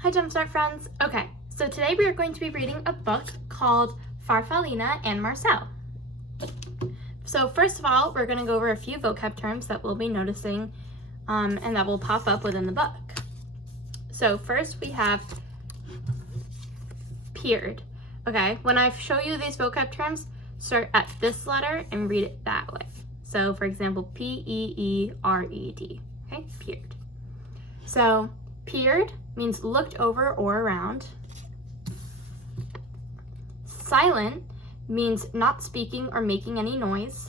Hi Jumpstart friends! Okay, so today we are going to be reading a book called Farfallina and Marcel. So first of all, we're going to go over a few vocab terms that we'll be noticing and that will pop up within the book. So first we have peered. Okay, when I show you these vocab terms, start at this letter and read it that way. So for example, P-E-E-R-E-D, okay, peered. So peered means looked over or around. Silent means not speaking or making any noise.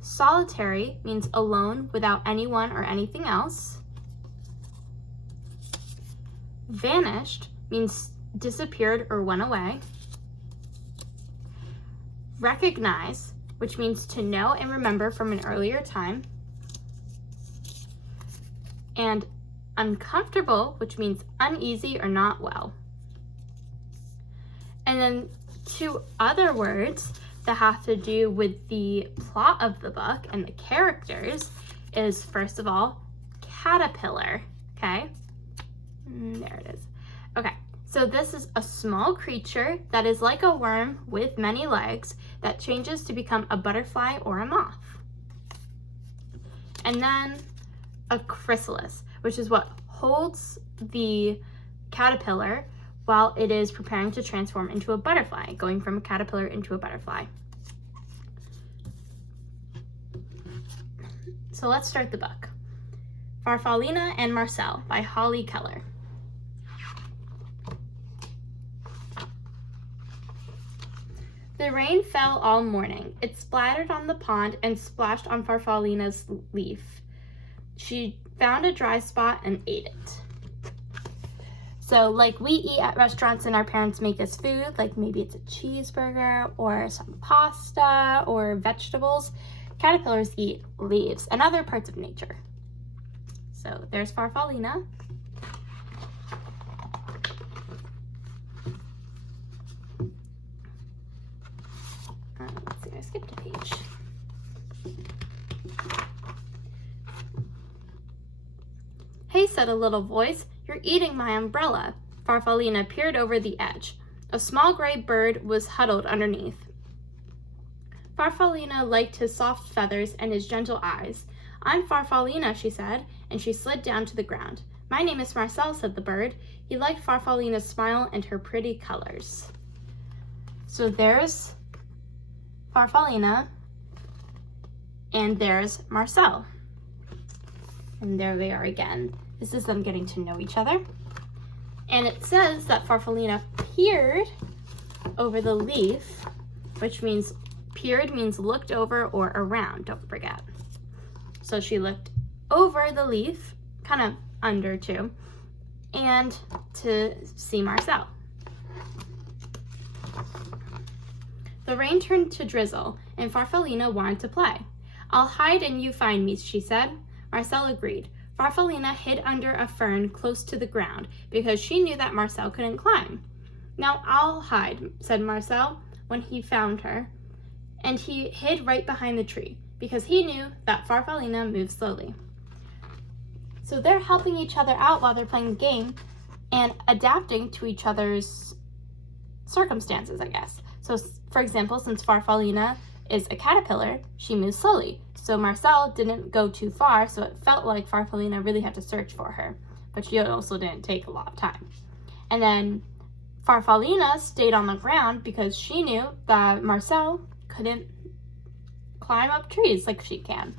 Solitary means alone without anyone or anything else. Vanished means disappeared or went away. Recognize, which means to know and remember from an earlier time. And uncomfortable, which means uneasy or not well. And then two other words that have to do with the plot of the book and the characters is, first of all, caterpillar, okay? There it is. Okay, so this is a small creature that is like a worm with many legs that changes to become a butterfly or a moth. And then a chrysalis, which is what holds the caterpillar while it is preparing to transform into a butterfly, going from a caterpillar into a butterfly. So let's start the book. Farfallina and Marcel by Holly Keller. The rain fell all morning. It splattered on the pond and splashed on Farfallina's leaf. She found a dry spot and ate it. So like we eat at restaurants and our parents make us food, like maybe it's a cheeseburger or some pasta or vegetables, caterpillars eat leaves and other parts of nature. So there's Farfallina. Let's see, I skipped a page. Hey, said a little voice, you're eating my umbrella. Farfallina peered over the edge. A small gray bird was huddled underneath. Farfallina liked his soft feathers and his gentle eyes. I'm Farfallina, she said, and she slid down to the ground. My name is Marcel, said the bird. He liked Farfallina's smile and her pretty colors. So there's Farfallina, and there's Marcel. And there they are again. This is them getting to know each other. And it says that Farfallina peered over the leaf, which means peered means looked over or around, don't forget. So she looked over the leaf, kind of under too, and to see Marcel. The rain turned to drizzle, and Farfallina wanted to play. I'll hide and you find me, she said. Marcel agreed. Farfallina hid under a fern close to the ground because she knew that Marcel couldn't climb. Now I'll hide, said Marcel when he found her, and he hid right behind the tree because he knew that Farfallina moved slowly. So they're helping each other out while they're playing the game and adapting to each other's circumstances, I guess. So for example, since Farfallina is a caterpillar, she moves slowly. So Marcel didn't go too far, so it felt like Farfallina really had to search for her, but she also didn't take a lot of time. And then Farfallina stayed on the ground because she knew that Marcel couldn't climb up trees like she can.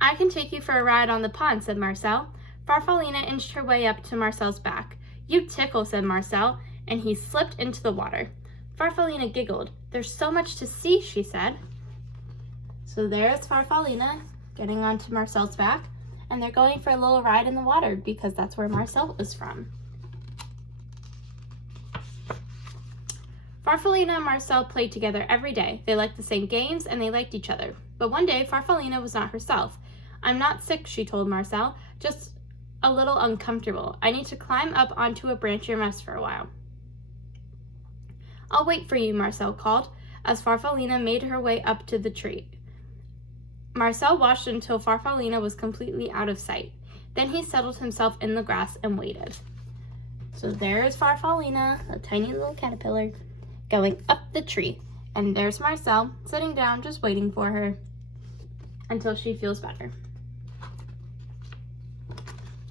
I can take you for a ride on the pond, said Marcel. Farfallina inched her way up to Marcel's back. You tickle, said Marcel, and he slipped into the water. Farfallina giggled. There's so much to see, she said. So there's Farfallina getting onto Marcel's back, and they're going for a little ride in the water because that's where Marcel is from. Farfallina and Marcel played together every day. They liked the same games and they liked each other. But one day, Farfallina was not herself. I'm not sick, she told Marcel, just a little uncomfortable. I need to climb up onto a branch and rest for a while. I'll wait for you, Marcel called, as Farfallina made her way up to the tree. Marcel watched until Farfallina was completely out of sight. Then he settled himself in the grass and waited. So there's Farfallina, a tiny little caterpillar, going up the tree. And there's Marcel, sitting down, just waiting for her until she feels better.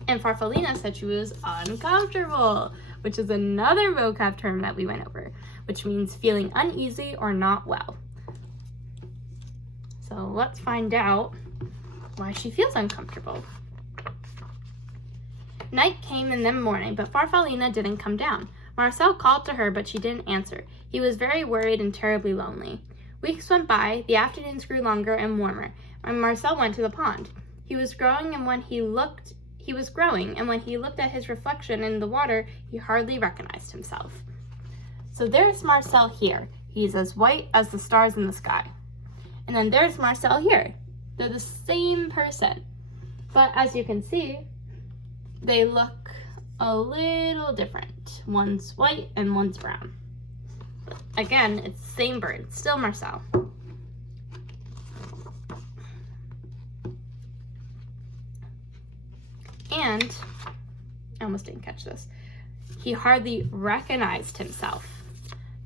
And Farfallina said she was uncomfortable, which is another vocab term that we went over, which means feeling uneasy or not well. So let's find out why she feels uncomfortable. Night came and then morning, but Farfallina didn't come down. Marcel called to her, but she didn't answer. He was very worried and terribly lonely. Weeks went by, the afternoons grew longer and warmer, and Marcel went to the pond. He was growing, and when he looked at his reflection in the water, he hardly recognized himself. So there's Marcel here. He's as white as the stars in the sky. And then there's Marcel here. They're the same person. But as you can see, they look a little different. One's white and one's brown. Again, it's the same bird, still Marcel. And, I almost didn't catch this, he hardly recognized himself.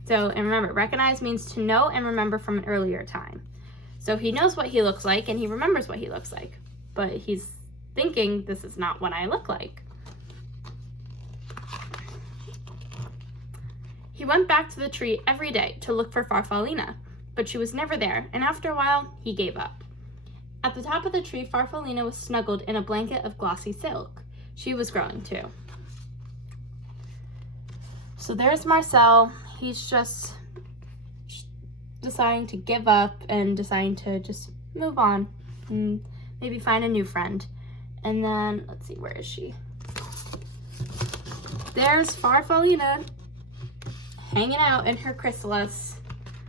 So, and remember, recognize means to know and remember from an earlier time. So he knows what he looks like and he remembers what he looks like. But he's thinking, this is not what I look like. He went back to the tree every day to look for Farfallina, but she was never there, and after a while, he gave up. At the top of the tree, Farfallina was snuggled in a blanket of glossy silk. She was growing too. So there's Marcel. He's just deciding to give up and deciding to just move on and maybe find a new friend. And then, let's see, where is she? There's Farfallina hanging out in her chrysalis,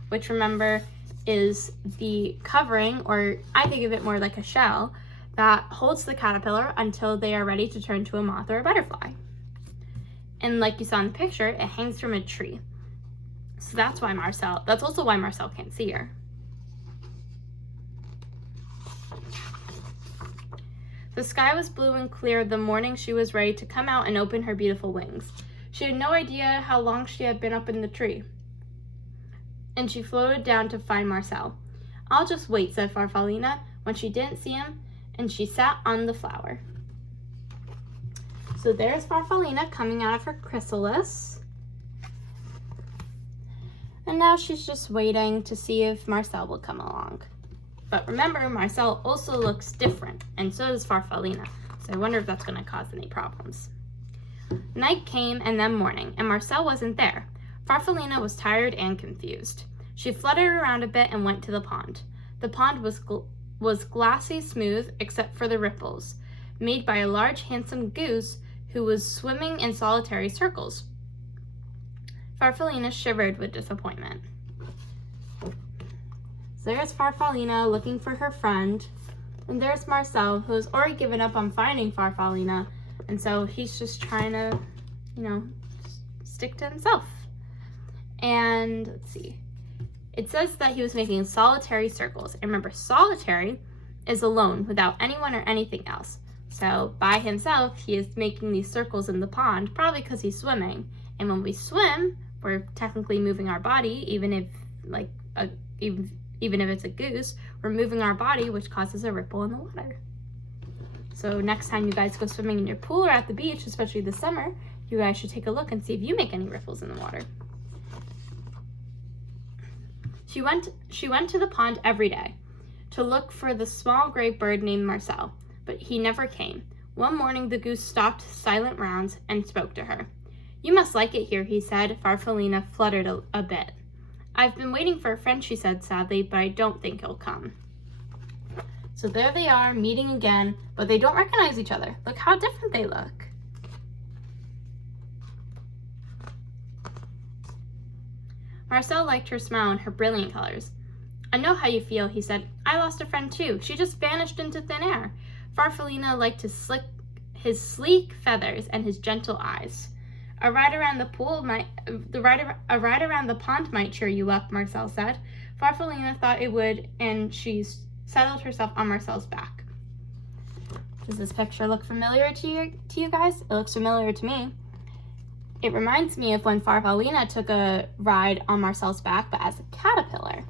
which, remember, is the covering, or I think of it more like a shell, that holds the caterpillar until they are ready to turn to a moth or a butterfly. And like you saw in the picture, it hangs from a tree. So that's also why Marcel can't see her. The sky was blue and clear the morning she was ready to come out and open her beautiful wings. She had no idea how long she had been up in the tree, and she floated down to find Marcel. "I'll just wait," said Farfallina when she didn't see him, and she sat on the flower. So there's Farfallina coming out of her chrysalis. And now she's just waiting to see if Marcel will come along. But remember, Marcel also looks different, and so does Farfallina. So I wonder if that's going to cause any problems. Night came and then morning, and Marcel wasn't there. Farfallina was tired and confused. She fluttered around a bit and went to the pond. The pond was glassy smooth except for the ripples, made by a large handsome goose who was swimming in solitary circles. Farfallina shivered with disappointment. So there's Farfallina looking for her friend, and there's Marcel, who has already given up on finding Farfallina, and so he's just trying to, stick to himself. And let's see. It says that he was making solitary circles. And remember, solitary is alone, without anyone or anything else. So by himself, he is making these circles in the pond, probably because he's swimming. And when we swim, we're technically moving our body, even if it's a goose, we're moving our body, which causes a ripple in the water. So next time you guys go swimming in your pool or at the beach, especially this summer, you guys should take a look and see if you make any ripples in the water. She went to the pond every day to look for the small gray bird named Marcel, but he never came. One morning, the goose stopped silent rounds and spoke to her. "You must like it here," he said. Farfallina fluttered a bit. "I've been waiting for a friend," she said sadly, "but I don't think he'll come." So there they are, meeting again, but they don't recognize each other. Look how different they look. Marcel liked her smile and her brilliant colors. "I know how you feel," he said. "I lost a friend too. She just vanished into thin air." Farfallina liked his sleek feathers and his gentle eyes. A ride around the pond might cheer you up," Marcel said. Farfallina thought it would, and she settled herself on Marcel's back. Does this picture look familiar to you guys? It looks familiar to me. It reminds me of when Farfallina took a ride on Marcel's back, but as a caterpillar.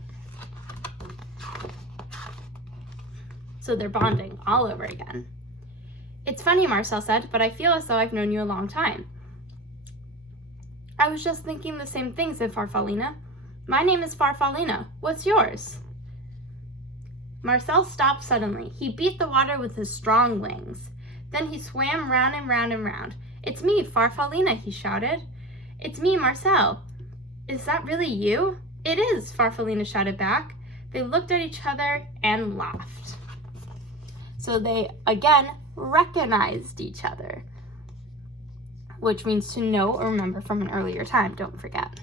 So they're bonding all over again. It's funny, Marcel said, but I feel as though I've known you a long time. I was just thinking the same thing, said Farfallina. My name is Farfallina. What's yours? Marcel stopped suddenly. He beat the water with his strong wings. Then he swam round and round and round. It's me, Farfallina, he shouted. It's me, Marcel. Is that really you? It is, Farfallina shouted back. They looked at each other and laughed. So they, again, recognized each other, which means to know or remember from an earlier time, don't forget.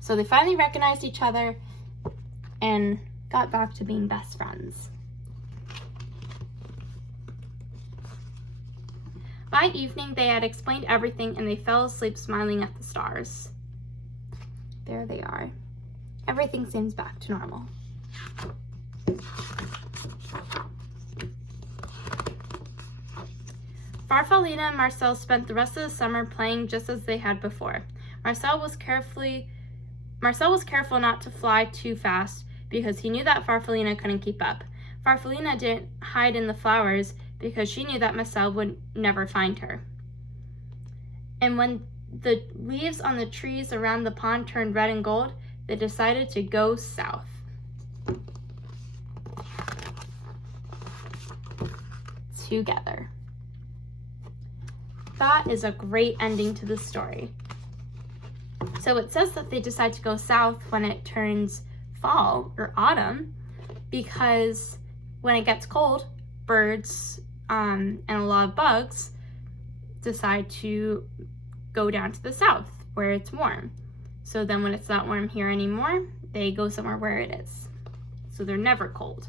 So they finally recognized each other and got back to being best friends. By evening, they had explained everything and they fell asleep smiling at the stars. There they are. Everything seems back to normal. Farfallina and Marcel spent the rest of the summer playing just as they had before. Marcel was careful not to fly too fast because he knew that Farfallina couldn't keep up. Farfallina didn't hide in the flowers because she knew that Marcel would never find her. And when the leaves on the trees around the pond turned red and gold, they decided to go south. Together. That is a great ending to the story. So it says that they decide to go south when it turns fall or autumn, because when it gets cold, birds and a lot of bugs decide to go down to the south where it's warm. So then when it's not warm here anymore, they go somewhere where it is. So they're never cold.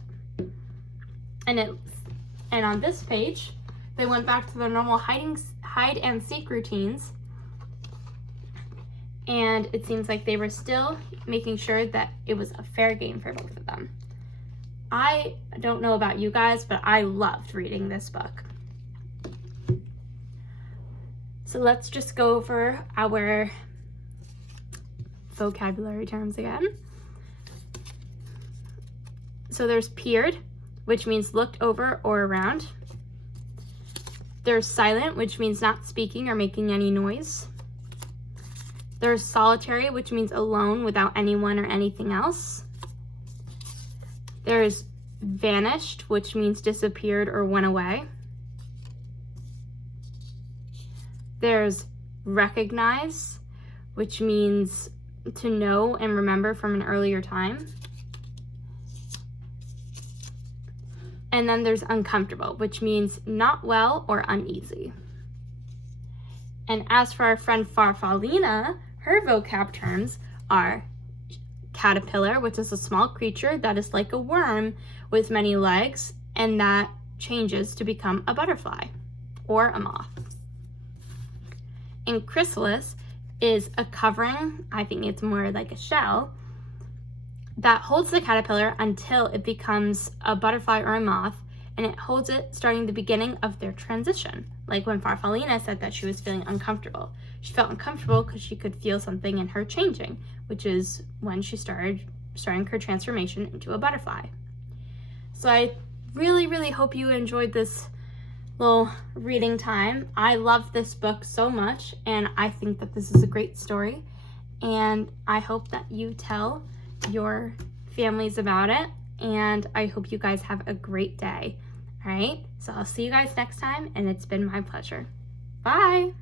And on this page, they went back to their normal hide and seek routines. And it seems like they were still making sure that it was a fair game for both of them. I don't know about you guys, but I loved reading this book. So let's just go over our vocabulary terms again. So there's peered, which means looked over or around. There's silent, which means not speaking or making any noise. There's solitary, which means alone without anyone or anything else. There's vanished, which means disappeared or went away. There's recognize, which means to know and remember from an earlier time. And then there's uncomfortable, which means not well or uneasy. And as for our friend Farfallina, her vocab terms are caterpillar, which is a small creature that is like a worm with many legs and that changes to become a butterfly or a moth. And chrysalis is a covering, I think it's more like a shell, that holds the caterpillar until it becomes a butterfly or a moth, and it holds it starting the beginning of their transition. Like when Farfallina said that she was feeling uncomfortable. She felt uncomfortable because she could feel something in her changing, which is when she starting her transformation into a butterfly. So I really, really hope you enjoyed this little reading time. I love this book so much, and I think that this is a great story, and I hope that you tell your families about it, and I hope you guys have a great day. All right, so I'll see you guys next time, and it's been my pleasure. Bye.